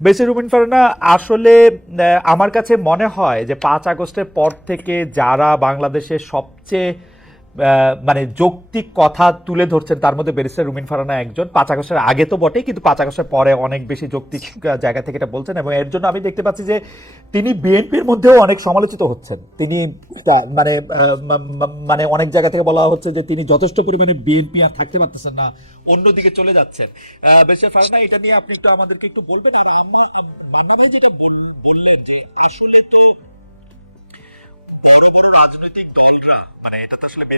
বেসি রুবিন ফারনা, আসলে আমার কাছে মনে হয় যে পাঁচ আগস্টের পর থেকে যারা বাংলাদেশের সবচেয়ে মানে যৌক্তিক কথা তুলে ধরছেন, তার মধ্যে ব্যারিস্টার রুমিন ফারানা একজন। পাঁচ আগস্টের আগে তো বটেই, কিন্তু পাঁচ আগস্টের পরে অনেক বেশি যৌক্তিক জায়গা থেকে এটা বলছেন এবং এর জন্য আমি দেখতে পাচ্ছি যে তিনি বিএনপির মধ্যেও অনেক সমালোচিত হচ্ছেন। তিনি মানে মানে অনেক জায়গা থেকে বলা হচ্ছে যে তিনি যথেষ্ট পরিমাণে বিএনপি আর থাকতে পারতেছেন না, অন্যদিকে চলে যাচ্ছেন। বেশির ফারানা, এটা নিয়ে আপনি একটু আমাদেরকে একটু বলবেন, আর যেটা বললেন যে আসলে তো বড় বড় রাজনৈতিক দলরা মানে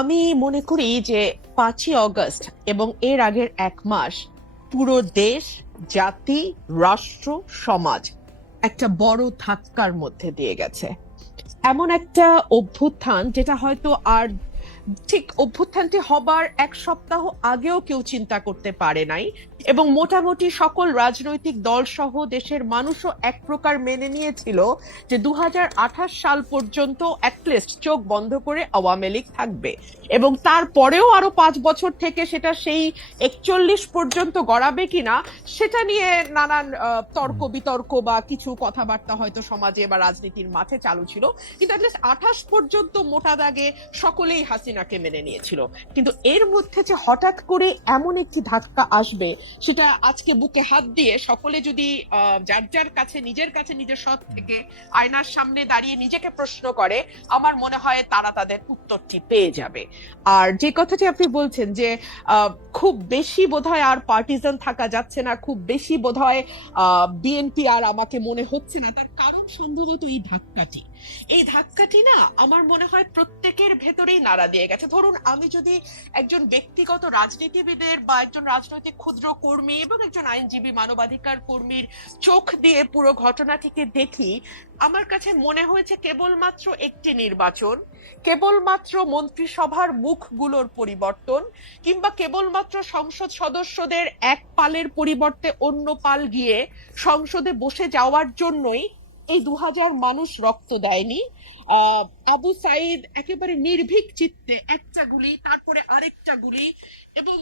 আমি মনে করি যে পাঁচই অগস্ট এবং এর আগের এক মাস পুরো দেশ, জাতি, রাষ্ট্র, সমাজ একটা বড় ধাক্কার মধ্যে দিয়ে গেছে। এমন একটা অভ্যুত্থান যেটা হয়তো আর ঠিক অভ্যুত্থানটি হবার এক সপ্তাহ আগেও কেউ চিন্তা করতে পারে নাই। এবং মোটামুটি সকল রাজনৈতিক দল সহ দেশের মানুষও এক প্রকার মেনে নিয়েছিল যে দু সাল পর্যন্ত অ্যাটলিস্ট চোখ বন্ধ করে আওয়ামী লীগ থাকবে। এবং তারপরেও আরও পাঁচ বছর থেকে সেটা সেই একচল্লিশ পর্যন্ত গড়াবে কিনা সেটা নিয়ে নানান তর্ক বিতর্ক বা কিছু কথাবার্তা হয়তো সমাজে বা রাজনীতির মাঠে চালু ছিল। কিন্তু অ্যাটলিস্ট আঠাশ পর্যন্ত মোটা দাগে সকলেই হাসিনাকে মেনে নিয়েছিল। কিন্তু এর মধ্যে যে হঠাৎ করে এমন একটি ধাক্কা আসবে, সেটা আজকে বুকে হাত দিয়ে সকলে যদি যার যার কাছে, নিজের কাছে নিজের সৎ থেকে আয়নার সামনে দাঁড়িয়ে নিজেকে প্রশ্ন করে, আমার মনে হয় তারা তাদের উত্তরটি পেয়ে যাবে। আর যে কথাটি আপনি বলছেন যে খুব বেশি বোধহয় আর পার্টিজান থাকা যাচ্ছে না, খুব বেশি বোধহয় বিএনপি আর আমাকে মনে হচ্ছে না, তার কারণ সম্ভবত এই ধাক্কাটি। এই ধাক্কাটি না আমার মনে হয় প্রত্যেকের ভেতরেই নাড়া দিয়ে গেছে। ধরুন, আমি যদি একজন ব্যক্তিগত রাজনীতিবিদের বা একজন রাজনৈতিক ক্ষুদ্র কর্মী এবং একজন আইনজীবী, মানবাধিকার কর্মীর চোখ দিয়ে পুরো ঘটনাটিকে দেখি, আমার কাছে মনে হয়েছে কেবলমাত্র একটি নির্বাচন, কেবলমাত্র মন্ত্রিসভার মুখগুলোর পরিবর্তন কিংবা কেবলমাত্র সংসদ সদস্যদের এক পালের পরিবর্তে অন্য পাল গিয়ে সংসদে বসে যাওয়ার জন্যই এই দু হাজার মানুষ রক্ত দেয়নি। আবু সাইদ একেবারে নির্ভীক চিত্তে একটা গুলি, তারপরে আরেকটা গুলি এবং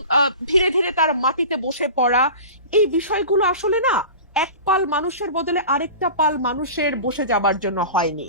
ধীরে ধীরে তার মাটিতে বসে পড়া। এই বিষয়গুলো আসলে না, এক পাল মানুষের বদলে আরেকটা পাল মানুষের বসে যাবার জন্য হয়নি।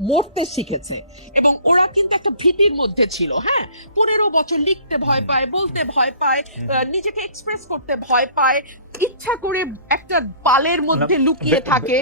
মরতে শিখেছে। এবং ওরা কিন্তু একটা ভীতির মধ্যে ছিল হ্যাঁ? পনেরো বছর লিখতে ভয় পায় বলতে ভয় পায় আহ, নিজেকে এক্সপ্রেস করতে ভয় পায় ইচ্ছা করে একটা পালের মধ্যে লুকিয়ে থাকে।